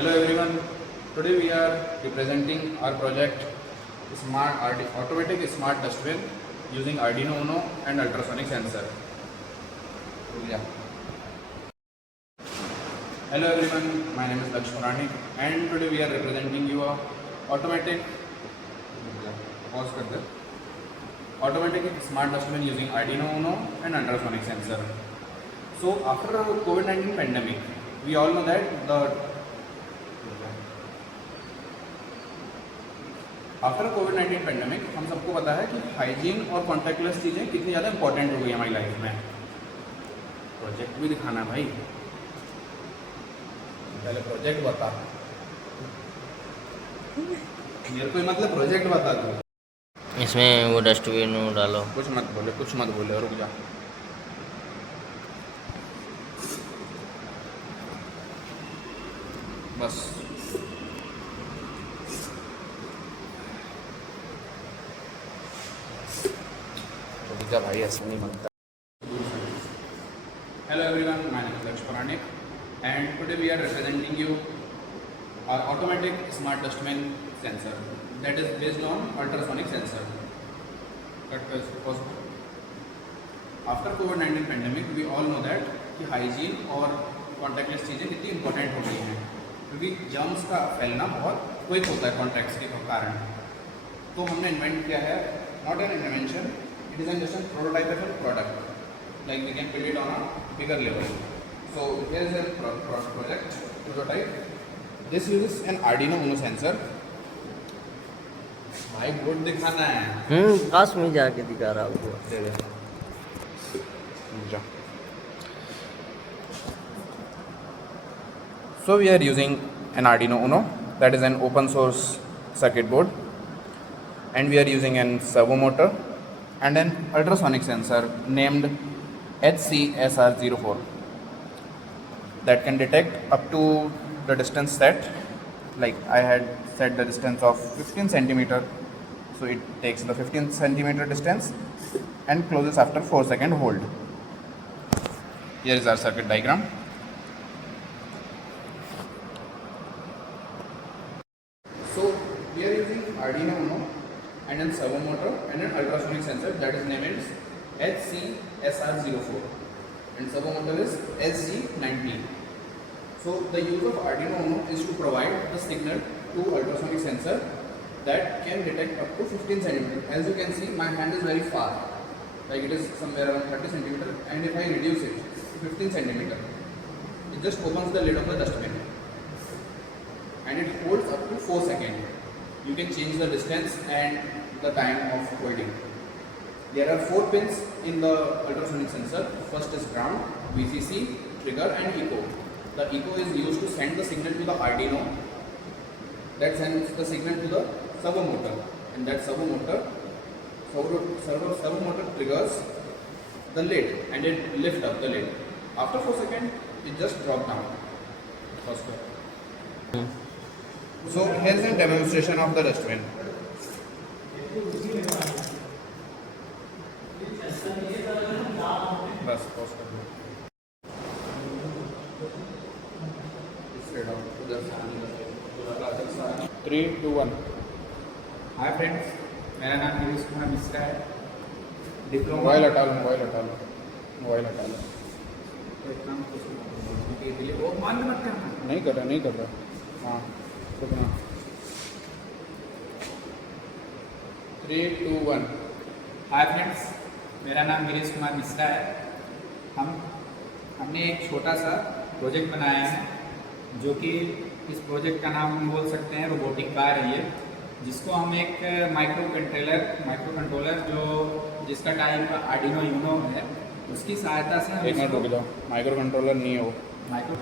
Hello everyone. Today we are representing our project automatic smart dustbin using Arduino Uno and ultrasonic sensor. Yeah. Hello everyone. My name is Laksh Puranik and today we are representing you a automatic automatic smart dustbin using Arduino Uno and ultrasonic sensor. So after the COVID-19 pandemic, we all know that after covid pandemic हम सबको पता है कि hygiene और contactless चीज़ें कितनी ज़्यादा important हो गई हमारी लाइफ में। प्रोजेक्ट भी दिखाना भाई, पहले प्रोजेक्ट बता। मेरे को मतलब प्रोजेक्ट बता दो। इसमें वो डस्टबिन डालो। कुछ मत बोले, रुक जा। बस भाई ऐसा नहीं बनता। Hello everyone, my name is Laksh Puranik and today we are representing you our automatic smart dustbin sensor that is based on ultrasonic sensor. After COVID-19 pandemic, we all know that कि hygiene और contactless चीज़ें कितनी important हो गई हैं क्योंकि germs का फैलना बहुत क्विक होता है कॉन्टैक्ट्स के कारण। तो हमने इन्वेंट किया है, not an invention, it is just a prototypable product, like we can build it on a bigger level. So here is a project prototype. This uses an Arduino Uno sensor. भाई board दिखाना है। पास में जाके दिखा रहा हूँ। दे दे जा। So we are using an Arduino Uno, that is an open source circuit board, and we are using an servo motor and an ultrasonic sensor named HCSR04 that can detect up to the distance set, like I had set the distance of 15 centimeter, so it takes the 15 centimeter distance and closes after 4-second hold. Here is our circuit diagram. So we are using Arduino Uno and a servo motor and an ultrasonic sensor that is named HCSR04 and servo motor is SG90. So the use of Arduino Uno is to provide the signal to ultrasonic sensor that can detect up to 15 centimeter. As you can see, my hand is very far, like it is somewhere around 30 centimeter, and if I reduce it to 15 centimeter, it just opens the lid of the dustbin and it holds up to 4 seconds. You can change the distance and the time of holding. There are 4 pins in the ultrasonic sensor. First is ground, VCC, trigger and echo. The echo is used to send the signal to the Arduino that sends the signal to the servo motor, and that servo motor triggers the lid and it lifts up the lid. After 4 seconds, it just drops down. First one. So here is a demonstration of the dustbin. बस pause कर दो। 3, 2, 1। Hi friends, मेरा नाम नीरज कुमार मिश्रा है। Diploma mobile हटा लो। वो बंद मत करना। नहीं कर रहा। हाँ, रुकना। 3, 2, 1। हाय फ्रेंड्स, मेरा नाम नीरज कुमार मिश्रा है। हमने एक छोटा सा प्रोजेक्ट बनाया है जो कि इस प्रोजेक्ट का नाम हम बोल सकते हैं रोबोटिक कार है ये, जिसको हम एक माइक्रो कंट्रोलर जिसका टाइप आर्डिनो यूनो है, उसकी सहायता से हम एक मिनट रुक जाओ। माइक्रो कंट्रोलर नहीं है वो, माइक्रो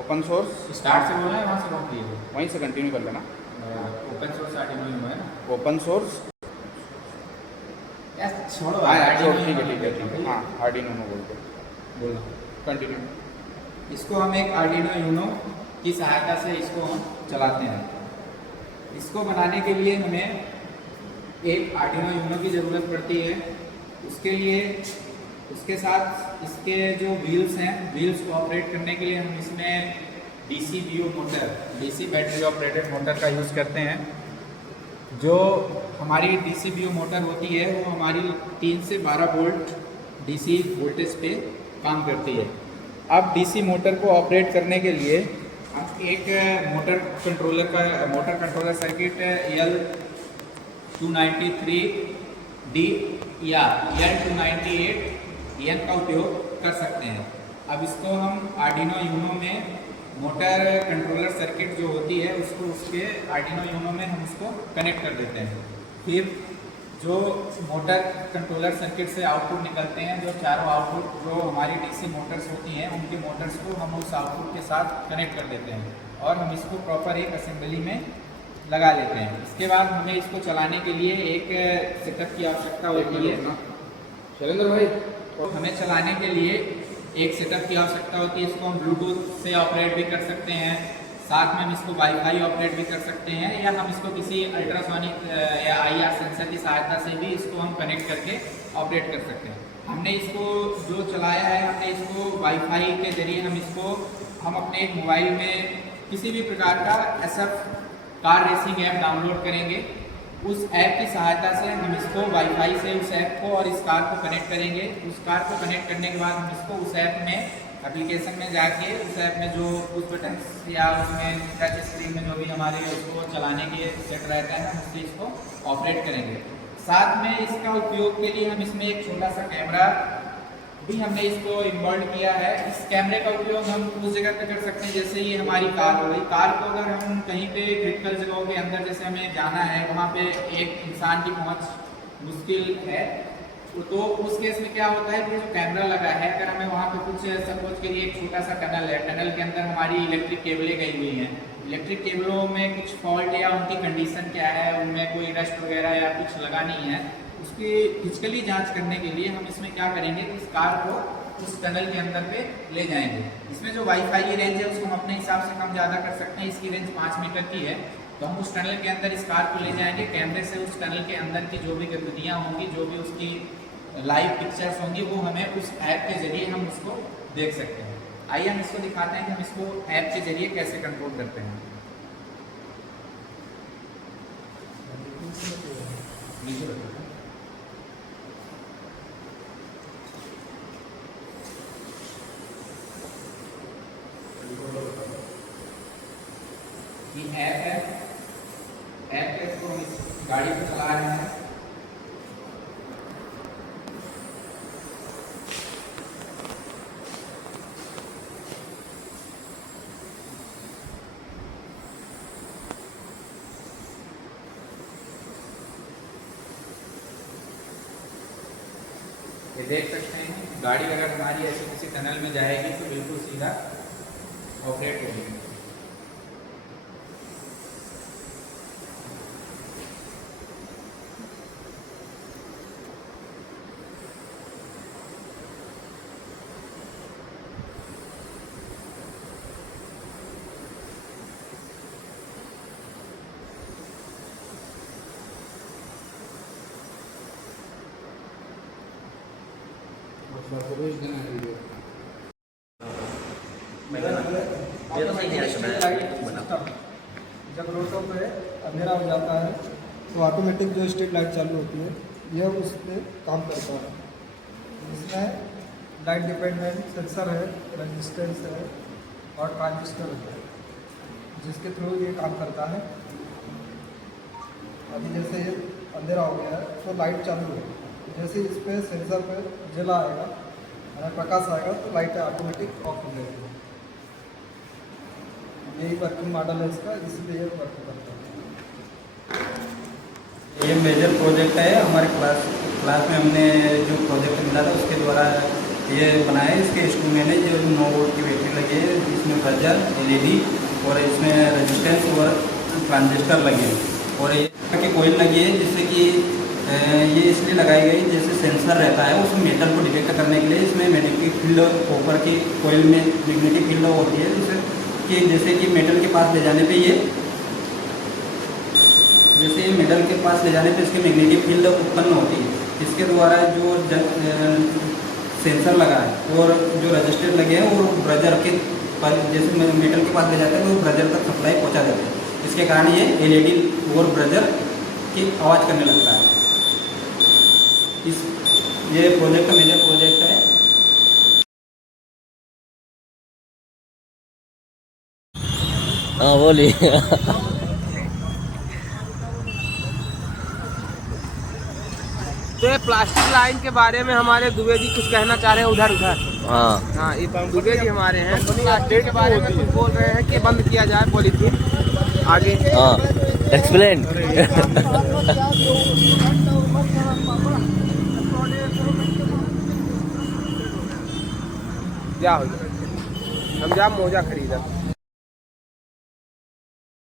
ओपन सोर्स। स्टार्ट से बोलना है, वहाँ से रोक दिए, वहीं से कंटिन्यू कर लेना। ओपन सोर्स आर्डिनो यूनो है ना, ओपन सोर्स। छोड़ो, ठीक है। हाँ, आर्डिनो यूनो बोलना, कंटिन्यू। इसको हम एक आर्डिनो यूनो की सहायता से इसको हम चलाते हैं। इसको बनाने के लिए हमें एक आर्डिनो यूनो की ज़रूरत पड़ती है। उसके लिए उसके साथ इसके जो व्हील्स हैं, व्हील्स को ऑपरेट करने के लिए हम इसमें DC BO motor, DC battery operated motor का यूज़ करते हैं। जो हमारी डीसी बीओ मोटर होती है वो हमारी 3 से 12 वोल्ट डीसी वोल्टेज पे काम करती है। अब डीसी मोटर को ऑपरेट करने के लिए हम एक मोटर कंट्रोलर सर्किट L293D या L298 का उपयोग कर सकते हैं। अब इसको हम आर्डिनो यूनो में मोटर कंट्रोलर सर्किट जो होती है उसको उसके आर्डिनो यूनो में हम उसको कनेक्ट कर देते हैं। फिर जो मोटर कंट्रोलर सर्किट से आउटपुट निकलते हैं, जो चारों आउटपुट जो हमारी डीसी मोटर्स होती हैं उनकी मोटर्स को हम उस आउटपुट के साथ कनेक्ट कर देते हैं और हम इसको प्रॉपर एक असेंबली में लगा लेते हैं। इसके बाद हमें इसको चलाने के लिए एक सेटअप की आवश्यकता होती है। शैलेंद्र भाई, तो हमें चलाने के लिए एक सेटअप की आवश्यकता होती है। इसको हम ब्लूटूथ से ऑपरेट भी कर सकते हैं, साथ में हम इसको वाईफाई ऑपरेट भी कर सकते हैं, या हम इसको किसी अल्ट्रासोनिक या IR सेंसर की सहायता से भी इसको हम कनेक्ट करके ऑपरेट कर सकते हैं। हमने इसको जो चलाया है, हमने इसको वाईफाई के जरिए हम अपने एक मोबाइल में किसी भी प्रकार का SF car racing app download करेंगे। उस ऐप की सहायता से हम इसको वाईफाई से उस ऐप को और इस कार को कनेक्ट करेंगे। उस कार को कनेक्ट करने के बाद हम इसको उस ऐप में एप्लीकेशन में जाके उस ऐप में जो उस बटन या उसमें टच स्क्रीन में जो भी हमारे उसको चलाने के सेट रहता है हम उससे इसको ऑपरेट करेंगे। साथ में इसका उपयोग के लिए हम इसमें एक छोटा सा कैमरा भी हमने इसको इन्वॉल्व किया है। इस कैमरे का उपयोग हम उस जगह पे कर सकते हैं जैसे ये हमारी कार हो गई। कार को अगर हम कहीं पे क्रिटिकल जगहों के अंदर जैसे हमें जाना है, वहाँ पे एक इंसान की पहुँच मुश्किल है, तो उस केस में क्या होता है कि जो कैमरा लगा है, अगर हमें वहाँ पे कुछ सपोज के लिए एक छोटा सा टनल है, टनल के अंदर हमारी इलेक्ट्रिक केबलें गई हुई हैं, इलेक्ट्रिक केबलों में कुछ फॉल्ट या उनकी कंडीशन क्या है, उनमें कोई रस्ट वगैरह या कुछ लगा नहीं है, उसकी फिजिकली जांच करने के लिए हम इसमें क्या करेंगे कि इस कार को उस टनल के अंदर पे ले जाएंगे। इसमें जो वाईफाई की रेंज है उसको हम अपने हिसाब से कम ज़्यादा कर सकते हैं। इसकी रेंज 5 मीटर की है, तो हम उस टनल के अंदर इस कार को ले जाएंगे। कैमरे से उस टनल के अंदर की जो भी गतिविधियाँ होंगी, जो भी उसकी लाइव पिक्चर्स होंगी, वो हमें उस ऐप के जरिए हम उसको देख सकते हैं। आइए हम इसको दिखाते हैं कि हम इसको ऐप के जरिए कैसे कंट्रोल करते हैं। ये ऐप है, ऐप के इसको हम इस गाड़ी को चला रहे हैं। ये देख सकते हैं गाड़ी अगर हमारी ऐसी किसी टनल में जाएगी तो बिल्कुल सीधा ऑपरेट होगी। जब रोडों पे अंधेरा हो जाता है तो ऑटोमेटिक जो स्ट्रीट लाइट चालू होती है यह उस पर काम करता है। इसमें लाइट डिपेंडेंट सेंसर है, रेजिस्टेंस है और ट्रांजिस्टर है, जिसके थ्रू ये काम करता है। अभी जैसे ये अंधेरा हो गया है तो लाइट चालू है, जैसे इस पर सेंसर पे जला आएगा और प्रकाश आएगा तो लाइट ऑटोमेटिक ऑफ हो जाएगी। यही वर्किंग मॉडल है इसका, इसलिए ये वर्क करता है। ये मेजर प्रोजेक्ट है हमारे क्लास में हमने जो प्रोजेक्ट मिला था उसके द्वारा ये बनाया है। इसके इंस्ट्रूमेंट है जो 9 वोल्ट की बैटरी लगी है, इसमें बजर LED और इसमें रेजिस्टेंस और ट्रांजिस्टर लगे हैं और ये की कोयल लगी है, जिससे कि ये इसलिए लगाई गई जैसे सेंसर रहता है उसमें मेटल को डिटेक्ट करने के लिए। इसमें मैग्नेटिक फील्ड ऊपर की कोयल में मैग्नेटिक फील्ड होती है, जिससे कि जैसे कि मेटल के पास ले जाने पे ये मेटल के पास ले जाने पे इसकी मैग्नेटिक फील्ड उत्पन्न होती है। इसके द्वारा जो सेंसर लगा है और जो रजिस्टर लगे हैं वो ब्रजर के पर जैसे मेटल के पास ले जाते हैं तो ब्रजर तक सप्लाई पहुंचा देते हैं। इसके कारण ये LED और ब्रजर की आवाज़ करने लगता है। ये प्रोजेक्ट का मेजर प्रोजेक्ट है। हाँ बोलिए। तो ये प्लास्टिक लाइन के बारे में हमारे दुबे जी कुछ कहना चाह रहे हैं उधर। हाँ हाँ, ये दुबे जी हमारे हैं, प्लास्टिक के बारे में कुछ बोल रहे हैं कि बंद किया जाए पॉलीथीन। आगे हाँ एक्सप्लेन। क्या हो, हम जा मोजा खरीदा।